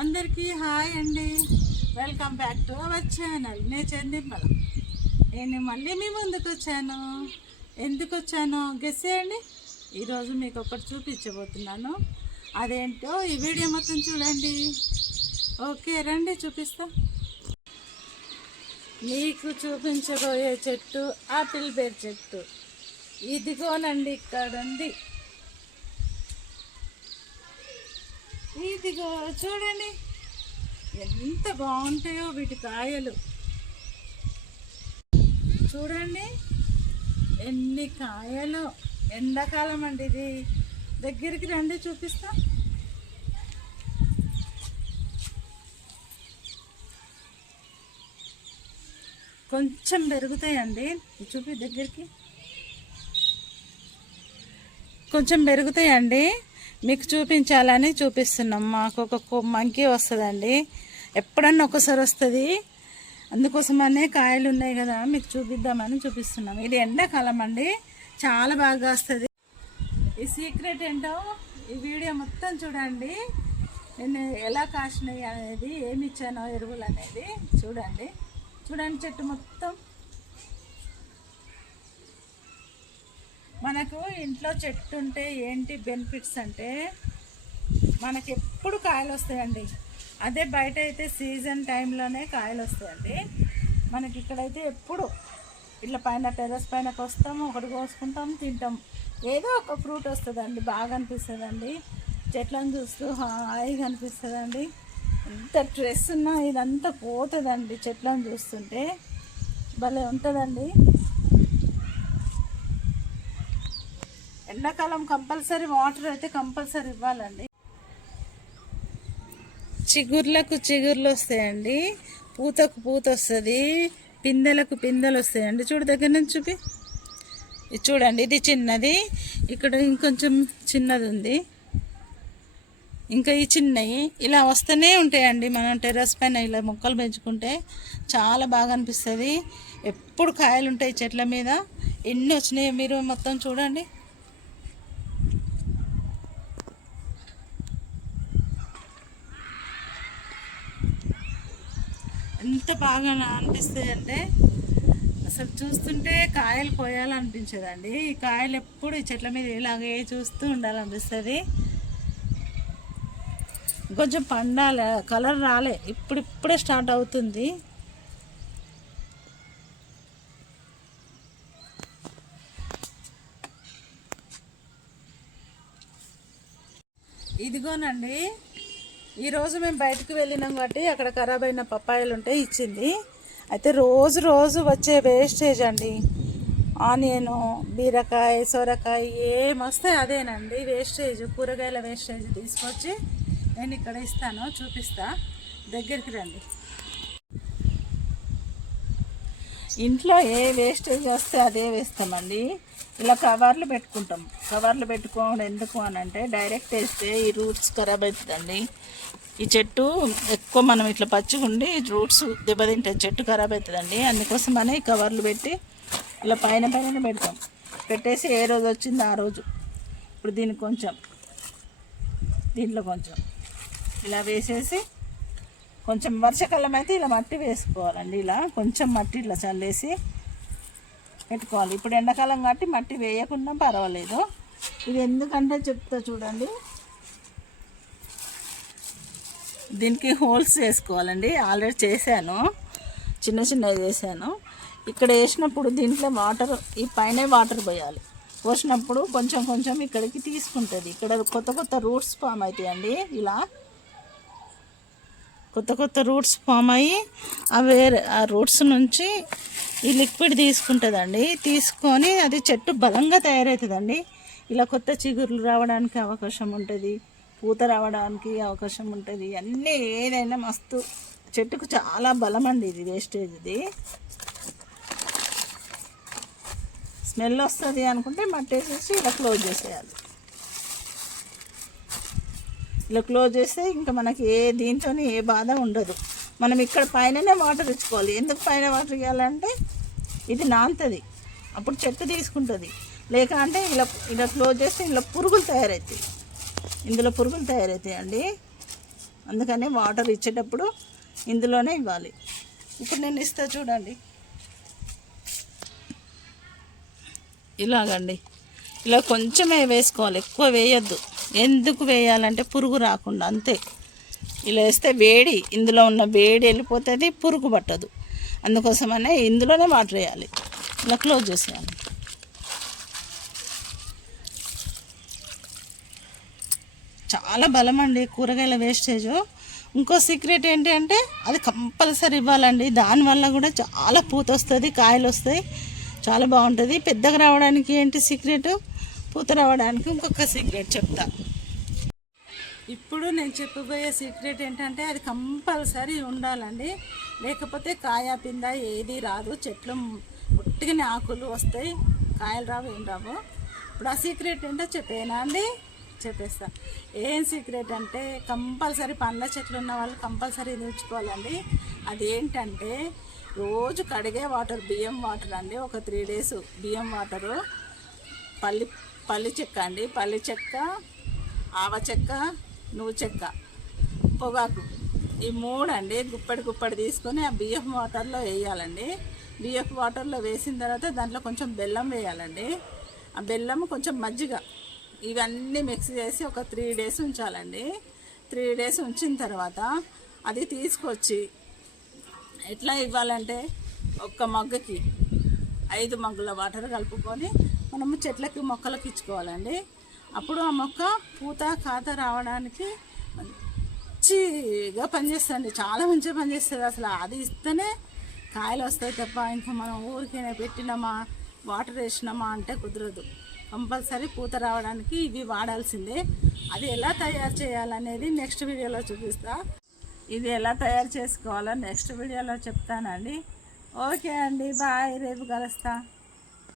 అందరికీ హాయ్ అండి. Welcome back to our channel. నేను చందింపల. నేను మళ్ళీ మీ ముందుకు వచ్చాను. ఎందుకు వచ్చానో గెస్ చేయండి. ఈరోజు మీకు ఒకటి చూపించబోతున్నాను. అదేంటో ఈ వీడియో మొత్తం చూడండి. ఓకే రండి చూపిస్తా. మీకు చూపించబోయే చెట్టు ఆపిల్ బేర్ చెట్టు. ఇదిగోనండి, ఇక్కడ ఉంది. ఇదిగో చూడండి ఎంత బాగుంటాయో వీటి కాయలు. చూడండి ఎన్ని కాయలు. ఎండాకాలం అండి ఇది. దగ్గరికి రండి చూపిస్తా. కొంచెం పెరుగుతాయండి. చూపి దగ్గరికి. కొంచెం పెరుగుతాయండి. మీకు చూపించాలని చూపిస్తున్నాం. మాకు ఒక మంకీ వస్తుందండి, ఎప్పుడన్నా ఒకసారి వస్తుంది. అందుకోసమనే కాయలు ఉన్నాయి కదా మీకు చూపిద్దామని చూపిస్తున్నాం. ఇది ఎండాకాలం అండి, చాలా బాగా వస్తుంది. ఈ సీక్రెట్ ఏంటో ఈ వీడియో మొత్తం చూడండి. నేను ఎలా కాసినాయి అనేది, ఏమి ఇచ్చానో ఎరువులు అనేది చూడండి. చూడండి చెట్టు మొత్తం. మనకు ఇంట్లో చెట్టు ఉంటే ఏంటి బెనిఫిట్స్ అంటే, మనకి ఎప్పుడు కాయలు వస్తాయండి. అదే బయట అయితే సీజన్ టైంలోనే కాయలు వస్తాయండి. మనకి ఇక్కడైతే ఎప్పుడు ఇట్లా పైన టెర్రస్ పైనకి వస్తాము, ఒకటి కోసుకుంటాం, తింటాం. ఏదో ఒక ఫ్రూట్ వస్తుందండి. బాగా అనిపిస్తుందండి. చెట్లను చూస్తూ హాయిగా అనిపిస్తుందండి. ఎంత స్ట్రెస్ ఉన్నా ఇదంతా పోతుందండి. చెట్లను చూస్తుంటే భలే ఉంటుందండి. ఎండాకాలం కంపల్సరీ వాటర్ అయితే కంపల్సరీ ఇవ్వాలండి. చిగుర్లకు చిగుర్లు వస్తాయండి, పూతకు పూత వస్తుంది, పిందెలకు పిందెలు వస్తాయండి. చూడు దగ్గర నుంచి చూపి. ఇది చూడండి, ఇది చిన్నది. ఇక్కడ ఇంకొంచెం చిన్నది ఉంది, ఇంకా ఈ చిన్నవి ఇలా వస్తూనే ఉంటాయండి. మనం టెర్రస్ పైన ఇలా మొక్కలు పెంచుకుంటే చాలా బాగా అనిపిస్తుంది. ఎప్పుడు కాయలు ఉంటాయి చెట్ల మీద. ఎన్ని వచ్చినాయి మీరు మొత్తం చూడండి. ఎంత బాగా అనిపిస్తుంది అంటే అసలు చూస్తుంటే కాయలు కోయాలనిపించదండి. ఈ కాయలు ఎప్పుడు ఈ చెట్ల మీద ఇలాగే చూస్తూ ఉండాలనిపిస్తుంది. కొంచెం పండాలి, కలర్ రాలే, ఇప్పుడే స్టార్ట్ అవుతుంది. ఇదిగోనండి, ఈరోజు మేము బయటకు వెళ్ళినాం కాబట్టి అక్కడ ఖరాబ్ అయిన పప్పాయలు ఉంటే ఇచ్చింది. అయితే రోజు రోజు వచ్చే వేస్టేజ్ అండి, ఆనియను, బీరకాయ, సొరకాయ ఏమొస్తే అదేనండి వేస్టేజ్. కూరగాయల వేస్టేజ్ తీసుకొచ్చి నేను ఇక్కడ ఇస్తాను, చూపిస్తా. దగ్గరికి రండి. ఇంట్లో ఏ వేస్టేజ్ వస్తే అదే వేస్తామండి. ఇలా కవర్లు పెట్టుకుంటాం. కవర్లు పెట్టుకోవడం ఎందుకు అని అంటే, డైరెక్ట్ వేస్తే ఈ రూట్స్ ఖరాబ్ అవుతుందండి. ఈ చెట్టు ఎక్కువ మనం ఇట్లా పచ్చిగుండి రూట్స్ దెబ్బతింటే చెట్టు ఖరాబ్ అవుతుందండి. అందుకోసమని ఈ కవర్లు పెట్టి ఇలా పైన పెడతాం. పెట్టేసి ఏ రోజు వచ్చిందో ఆ రోజు. ఇప్పుడు దీంట్లో కొంచెం ఇలా వేసేసి, కొంచెం వర్షాకాలం అయితే ఇలా మట్టి వేసుకోవాలండి. ఇలా కొంచెం మట్టి ఇట్లా చల్లేసి పెట్టుకోవాలి. ఇప్పుడు ఎండాకాలం కాబట్టి మట్టి వేయకుండా పర్వాలేదు. ఇది ఎందుకంటే చెప్తా చూడండి. దీనికి హోల్స్ వేసుకోవాలండి. ఆల్రెడీ చేశాను, చిన్నవి చేశాను. ఇక్కడ వేసినప్పుడు దీంట్లో వాటర్, ఈ పైన వాటర్ పోయాలి. పోసినప్పుడు కొంచెం ఇక్కడికి తీసుకుంటుంది. ఇక్కడ కొత్త రూట్స్ ఫామ్ అవుతాయండి. ఇలా కొత్త రూట్స్ ఫామ్ అయ్యి ఆ రూట్స్ నుంచి ఈ లిక్విడ్ తీసుకుంటుందండి. తీసుకొని అది చెట్టు బలంగా తయారవుతుందండి. ఇలా కొత్త చిగుర్లు రావడానికి అవకాశం ఉంటుంది, పూత రావడానికి అవకాశం ఉంటుంది. అన్నీ ఏదైనా మస్తు చెట్టుకు చాలా బలం అండి. ఇది వేస్టేజ్, ఇది స్మెల్ వస్తుంది అనుకుంటే మట్టి వేసేసి ఇలా క్లోజ్ చేసేయాలి. ఇలా క్లోజ్ చేస్తే ఇంకా మనకి దీంతో ఏ బాధ ఉండదు. మనం ఇక్కడ పైననే వాటర్ ఇచ్చుకోవాలి. ఎందుకు పైన వాటర్ ఇవ్వాలంటే ఇది నానుతుంది, అప్పుడు చెట్టు తీసుకుంటుంది. లేక అంటే ఇలా క్లోజ్ చేస్తే ఇలా పురుగులు తయారవుతాయి. ఇందులో పురుగులు తయారవుతాయండి. అందుకని వాటర్ ఇచ్చేటప్పుడు ఇందులోనే ఇవ్వాలి. ఇప్పుడు నేను ఇస్తా చూడండి, ఇలాగండి. ఇలా కొంచెమే వేసుకోవాలి, ఎక్కువ వేయొద్దు. ఎందుకు వేయాలంటే పురుగు రాకుండా, అంతే. ఇలా వేస్తే వేడి, ఇందులో ఉన్న వేడి వెళ్ళిపోతుంది, పురుగు పట్టదు. అందుకోసమనే ఇందులోనే వాటర్ వేయాలి. ఇలా క్లోజ్ చేసేయాలి. చాలా బలం అండి కూరగాయల వేస్టేజ్. ఇంకో సీక్రెట్ ఏంటి అంటే అది కంపల్సరీ ఇవ్వాలండి. దానివల్ల కూడా చాలా పూత వస్తుంది, కాయలు వస్తాయి, చాలా బాగుంటుంది. పెద్దగా రావడానికి ఏంటి సీక్రెట్, పూత రావడానికి ఇంకొక సీక్రెట్ చెప్తా. ఇప్పుడు నేను చెప్పబోయే సీక్రెట్ ఏంటంటే అది కంపల్సరీ ఉండాలండి. లేకపోతే కాయ పింద ఏది రాదు, చెట్లు ఉట్టిగానే ఆకులు వస్తాయి, కాయలు రావు, ఏం రావు. ఇప్పుడు ఆ సీక్రెట్ ఏంటో చెప్పేనా అండి? చెప్పేస్తా. ఏం సీక్రెట్ అంటే కంపల్సరీ పండ్ల చెట్లు ఉన్న వాళ్ళు కంపల్సరీ ఉంచుకోవాలండి. అదేంటంటే రోజు కడిగే వాటర్, బియ్యం వాటర్ అండి. ఒక 3 days బియ్యం వాటరు, పల్లి చెక్క అండి, పల్లి చెక్క, ఆవ చెక్క, నువ్వు చెక్క, పొగాకు, ఈ 3 అండి గుప్పడి తీసుకొని ఆ బియ్యం వాటర్లో వేయాలండి. బియ్యం వాటర్లో వేసిన తర్వాత దాంట్లో కొంచెం బెల్లం వేయాలండి. ఆ బెల్లం కొంచెం మజ్జిగ, ఇవన్నీ మిక్స్ చేసి ఒక 3 days ఉంచాలండి. 3 days ఉంచిన తర్వాత అది తీసుకొచ్చి ఎట్లా ఇవ్వాలంటే ఒక్క మగ్గుకి 5 మగ్గుల వాటర్ కలుపుకొని మనము చెట్లకి, మొక్కలకి ఇచ్చుకోవాలండి. అప్పుడు ఆ మొక్క పూత కాత రావడానికి మంచిగా పనిచేస్తుంది, చాలా మంచిగా పనిచేస్తుంది. అసలు అది ఇస్తేనే కాయలు వస్తాయి తప్ప ఇంకా మనం ఊరికైనా పెట్టినామా, వాటర్ వేసినామా అంటే కుదరదు. కంపల్సరీ పూత రావడానికి ఇవి వాడాల్సిందే. అది ఎలా తయారు చేయాలనేది నెక్స్ట్ వీడియోలో చూపిస్తా. ఇది ఎలా తయారు చేసుకోవాలో నెక్స్ట్ వీడియోలో చెప్తానండి. ఓకే అండి, బాయ్, రేపు కలుస్తా.